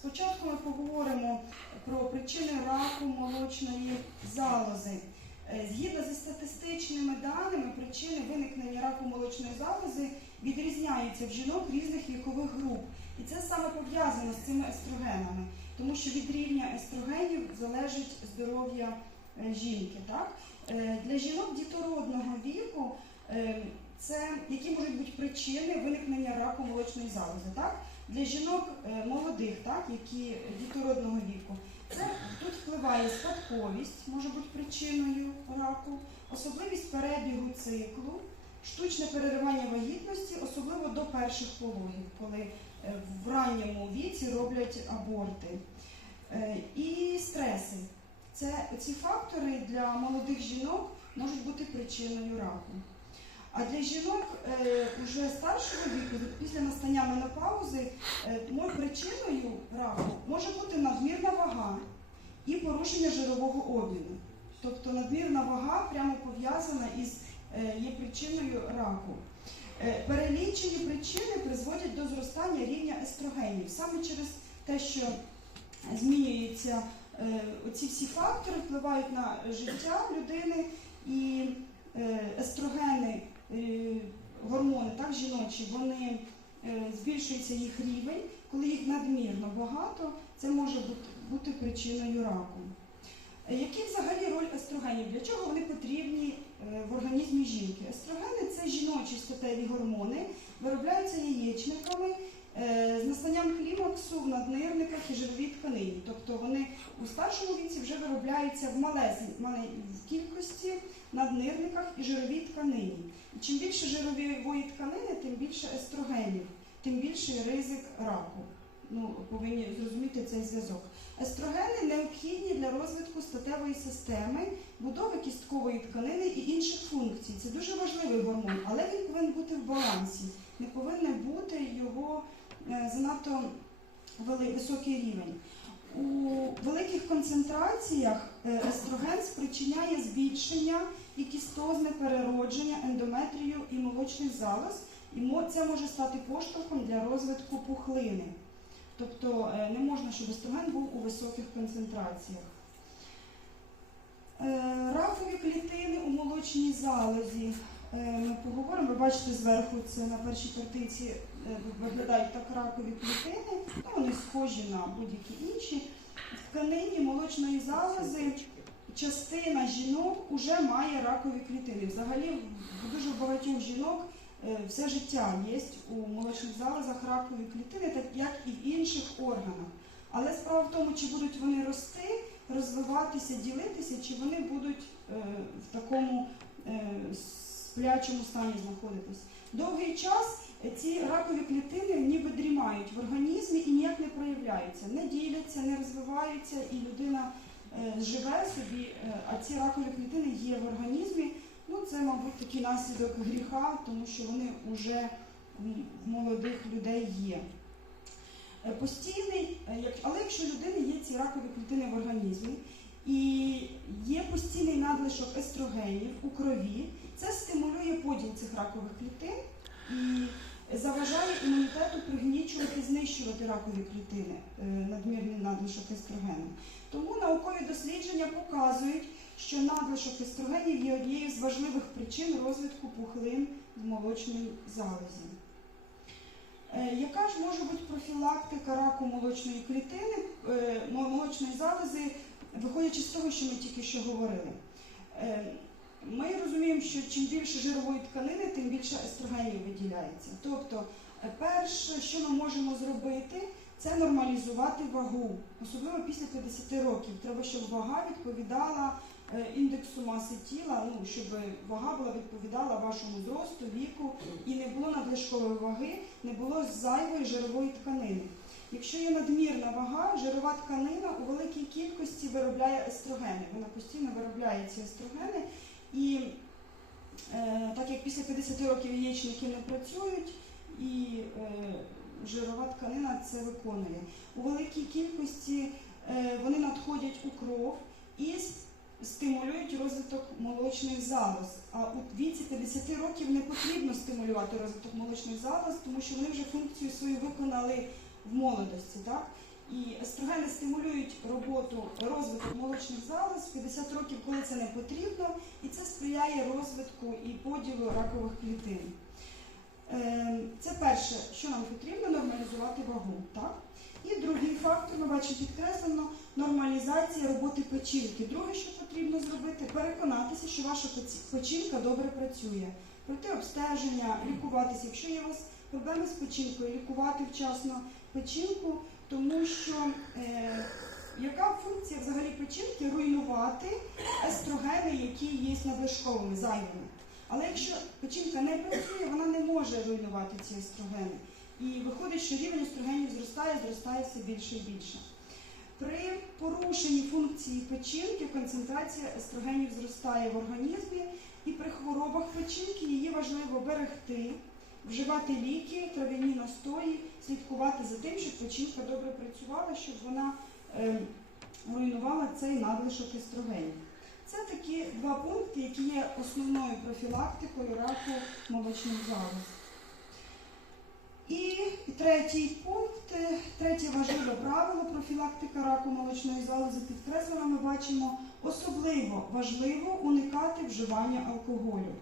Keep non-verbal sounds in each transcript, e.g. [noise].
Спочатку ми поговоримо про причини раку молочної залози. Е, Згідно зі статистичними даними, причини виникнення раку молочної залози відрізняються в жінок різних вікових груп. І це саме пов'язано з цими естрогенами, тому що від рівня естрогенів залежить здоров'я е, жінки. Так? Е, Для жінок дітородного віку е, це які можуть бути причини виникнення раку молочної залози. Так? Для жінок е, молодих, так, які дітородного віку, це тут впливає спадковість, може бути причиною раку, особливість перебігу циклу, штучне переривання вагітності, особливо до перших пологів, коли е, в ранньому віці роблять аборти. Е, І стреси. Це ці фактори для молодих жінок можуть бути причиною раку. А для жінок е, уже старшого віку, після настання менопаузи, е, причиною раку може бути надмірна вага і порушення жирового обміну. Тобто надмірна вага прямо пов'язана із е, є причиною раку. Перелічені причини призводять до зростання рівня естрогенів саме через те, що змінюються оці всі фактори, впливають на життя людини і естрогени, гормони, так, жіночі, вони е, збільшується їх рівень, коли їх надмірно багато, це може бути, причиною раку. Е, Які взагалі роль естрогенів? Для чого вони потрібні е, в організмі жінки? Естрогени це жіночі статеві гормони, виробляються яєчниками е, з настанням клімаксу в наднирниках і жировій тканині. Тобто вони у старшому віці вже виробляються в в кількості наднирниках і жировій тканині. І чим більше жирової тканини, тим більше естрогенів, тим більший ризик раку. Ну, повинні зрозуміти цей зв'язок. Естрогени необхідні для розвитку статевої системи, будови кісткової тканини і інших функцій. Це дуже важливий гормон, але він повинен бути в балансі. Не повинен бути його е, занадто високий рівень. У великих концентраціях е, естроген спричиняє збільшення і кістозне переродження ендометрію і молочних залоз, і це може стати поштовхом для розвитку пухлини. Тобто е, не можна, щоб естроген був у високих концентраціях. Е, Ракові клітини у молочній залозі. Е, Ми поговоримо, ви бачите зверху, це на першій картинці е, виглядають так ракові клітини, ну, вони схожі на будь-які інші. В тканині молочної залози частина жінок вже має ракові клітини. Взагалі в дуже багатьох жінок е, все життя є у молочних залозах ракові клітини, так як і в інших органах. Але справа в тому, чи будуть вони рости, розвиватися, ділитися, чи вони будуть в такому сплячому стані знаходитись. Довгий час ці ракові клітини ніби дрімають в організмі і ніяк не проявляються, не діляться, не розвиваються, і людина е, живе собі, е, а ці ракові клітини є в організмі. Ну, це, мабуть, такий наслідок гріха, тому що вони вже в молодих людей є. Е, Постійний, але якщо людини є ці ракові клітини в організмі і є постійний надлишок естрогенів у крові, це стимулює поділ цих ракових клітин і заважає імунітету пригнічувати, знищувати ракові клітини, е, надмірний надлишок естрогену. Тому наукові дослідження показують, що надлишок естрогенів є однією з важливих причин розвитку пухлин в молочній залозі. Е, Яка ж може бути профілактика раку молочної клітини, е, молочної залози, виходячи з того, що ми тільки що говорили? Ми розуміємо, що чим більше жирової тканини, тим більше естрогенів виділяється. Тобто, е, перше, що ми можемо зробити, це нормалізувати вагу, особливо після 50 років. Треба, щоб вага відповідала е, індексу маси тіла, ну, щоб вага була відповідала вашому зросту, віку і не було надлишкової ваги, не було зайвої жирової тканини. Якщо є надмірна вага, жирова тканина у великій кількості виробляє естрогени. Вона постійно виробляє ці естрогени. І е, так як після 50 років яєчники не працюють, і е, жирова тканина це виконує. У великій кількості е, вони надходять у кров і стимулюють розвиток молочних залоз. А у віці 50 років не потрібно стимулювати розвиток молочних залоз, тому що вони вже функцію свою виконали в молодості. Так? І естрогени стимулюють роботу, розвиток молочних залоз в 50 років, коли це не потрібно, і це сприяє розвитку і поділу ракових клітин. Е, Це перше, що нам потрібно нормалізувати вагу. Так? І другий фактор, ми бачимо підкреслено, нормалізація роботи печінки. Друге, що потрібно зробити, переконатися, що ваша печінка добре працює. Пройти обстеження, лікуватися. Якщо є у вас проблеми з печінкою, лікувати вчасно печінку, тому що е, яка функція взагалі печінки руйнувати естрогени, які є надлишковими, зайвими. Але якщо печінка не працює, вона не може руйнувати ці естрогени. І виходить, що рівень естрогенів зростає, зростає все більше і більше. При порушенні функції печінки концентрація естрогенів зростає в організмі, і при хворобах печінки її важливо берегти, вживати ліки, трав'яні настої, слідкувати за тим, щоб печінка добре працювала, щоб вона е, руйнувала цей надлишок естрогенів. Це такі два пункти, які є основною профілактикою раку молочних залоз. І третій пункт, е, третє важливе правило профілактика раку молочної залози підкреслено, ми бачимо особливо важливо уникати вживання алкоголю.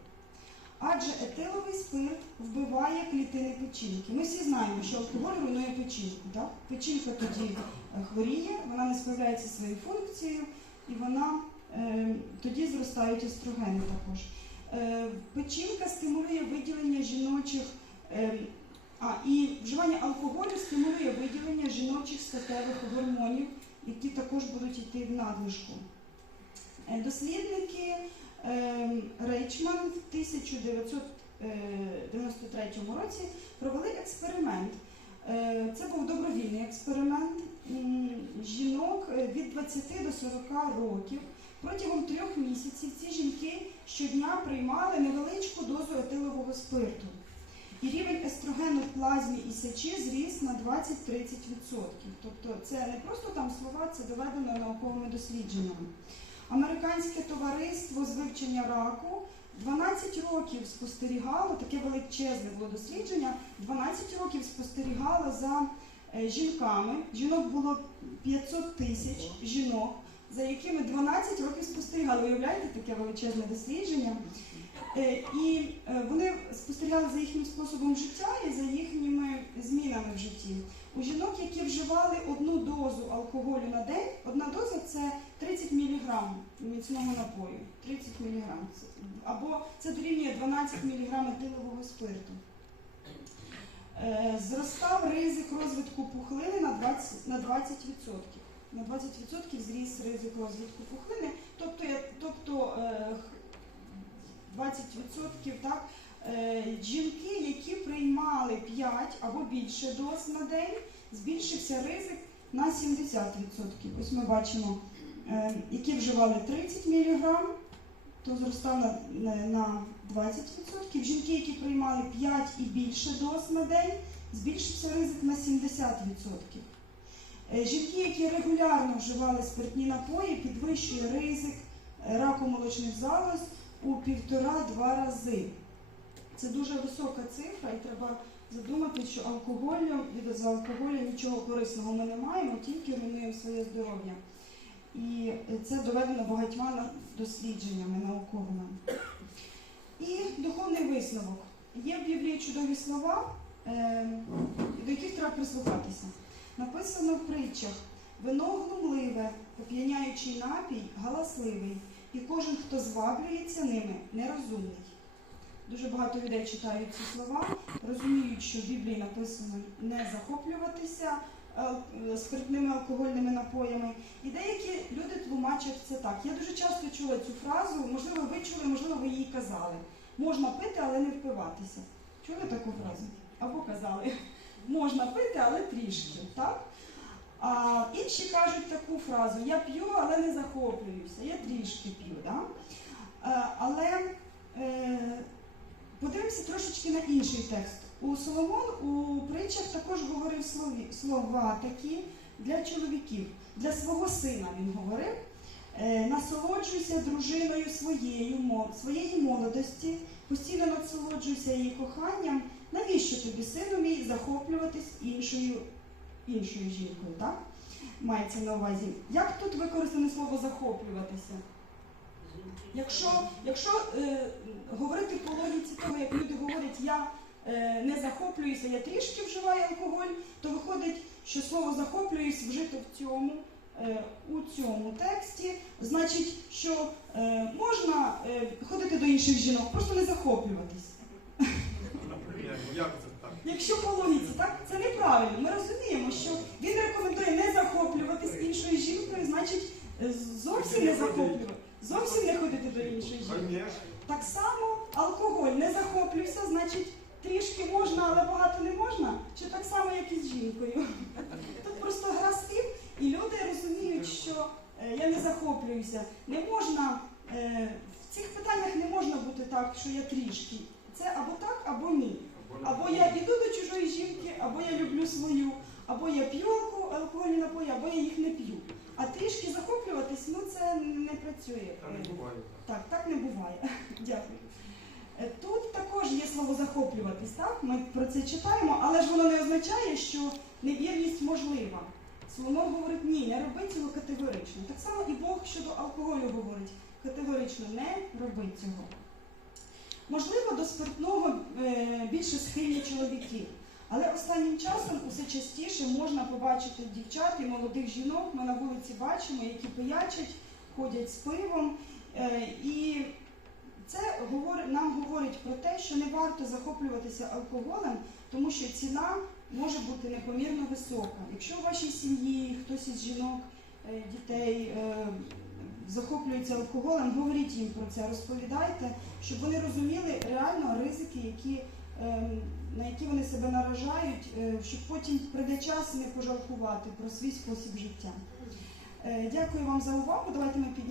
Адже етиловий спирт вбиває клітини печінки. Ми всі знаємо, що алкоголь руйнує печінку. Так? Печінка тоді е, хворіє, вона не справляється своєю функцією і вона е, тоді зростають естрогени також. Е, печінка стимулює виділення жіночих. Е, а, і вживання алкоголю стимулює виділення жіночих статевих гормонів, які також будуть йти в надлишку. Е, Дослідники е, Рейчман в 1993 році провели експеримент. Е, Це був добровільний експеримент жінок е, від 20 до 40 років. Протягом трьох місяців ці жінки щодня приймали невеличку дозу етилового спирту. І рівень естрогену в плазмі і сечі зріс на 20-30%. Тобто це не просто там слова, це доведено науковими дослідженнями. Американське товариство з вивчення раку 12 років спостерігало, таке величезне було дослідження, 12 років спостерігало за е, жінками. Жінок було 500 тисяч жінок, за якими 12 років спостерігали. Уявляєте таке величезне дослідження? Е, І е, вони спостерігали за їхнім способом життя і за їхніми змінами в житті. У жінок, які вживали одну дозу алкоголю на день, одна доза це 30 мг міцного напою. 30 мг. Або це дорівнює 12 мг етилового спирту. Е, Зростав ризик розвитку пухлини на 20%. На 20%. На 20% зріс ризик розвитку пухлини. Тобто, тобто е, 20% так, е, жінки, які приймали 5 або більше доз на день, збільшився ризик на 70%. Ось ми бачимо, е, які вживали 30 мг, то зростав на, на- на 20%. Жінки, які приймали 5 і більше доз на день, збільшився ризик на 70%. Е, Жінки, які регулярно вживали спиртні напої, підвищує ризик е, раку молочних залоз у півтора-два рази. Це дуже висока цифра, і треба задуматися, що алкоголю, від алкоголю нічого корисного ми не маємо, тільки руйнуємо своє здоров'я. І це доведено багатьма дослідженнями науковими. І духовний висновок. Є в Біблії чудові слова, е, до яких треба прислухатися. Написано в притчах: вино глумливе, оп'яняючий напій, галасливий, і кожен, хто зваблюється ними, нерозумний. Дуже багато людей читають ці слова, розуміють, що в Біблії написано не захоплюватися е, спиртними алкогольними напоями. І деякі люди тлумачать це так. Я дуже часто чула цю фразу, можливо, ви чули, можливо, ви її казали. Можна пити, але не впиватися. Чули таку фразу? Або казали, можна пити, але трішки. Так? А інші кажуть таку фразу: я п'ю, але не захоплююся, я трішки п'ю. Да? Е, але е, подивимося трошечки на інший текст. У Соломон у притчах також говорив слові, слова такі для чоловіків, для свого сина він говорив. Е, насолоджуйся дружиною своєю, своєї молодості, постійно насолоджуйся її коханням. Навіщо тобі, сину мій, захоплюватись іншою іншою жінкою, так? Мається на увазі. Як тут використане слово захоплюватися? Якщо, якщо е, говорити по логіці того, як люди говорять, я е, не захоплююся, я трішки вживаю алкоголь, то виходить, що слово захоплююсь вжито в цьому, е, у цьому тексті, значить, що е, можна е, ходити до інших жінок, просто не захоплюватись. Як це так? Якщо по логіці, так це неправильно. Ми розуміємо, що він рекомендує не захоплюватись іншою жінкою, значить е, зовсім не захоплювати, зовсім не ходити до іншої жінки. Так само алкоголь не захоплюйся, значить трішки можна, але багато не можна. Чи так само, як і з жінкою? Тут просто гра слів, і люди розуміють, що е, я не захоплююся. Не можна е, в цих питаннях не можна бути так, що я трішки. Це або так, або ні. Або я йду до чужої жінки, або я люблю свою, або я п'ю алкогольні напої, або я їх не п'ю. А трішки захоплюватись, ну це не працює. Та не буває так. Так, не буває. [laughs] Дякую. Е, Тут також є слово захоплюватись, так? Ми про це читаємо, але ж воно не означає, що невірність можлива. Соломон говорить, ні, не роби цього категорично. Так само і Бог щодо алкоголю говорить категорично не роби цього. Можливо, до спиртного е, більше схильні чоловіки. Але останнім часом усе частіше можна побачити дівчат і молодих жінок. Ми на вулиці бачимо, які пиячать, ходять з пивом. Е, і це нам говорить про те, що не варто захоплюватися алкоголем, тому що ціна може бути непомірно висока. Якщо у вашій сім'ї хтось із жінок, е, дітей е, захоплюється алкоголем, говоріть їм про це, розповідайте, щоб вони розуміли реально ризики, які, на які вони себе наражають, е, щоб потім прийде час не пожалкувати про свій спосіб життя. Е, Дякую вам за увагу. Давайте ми піднімемо.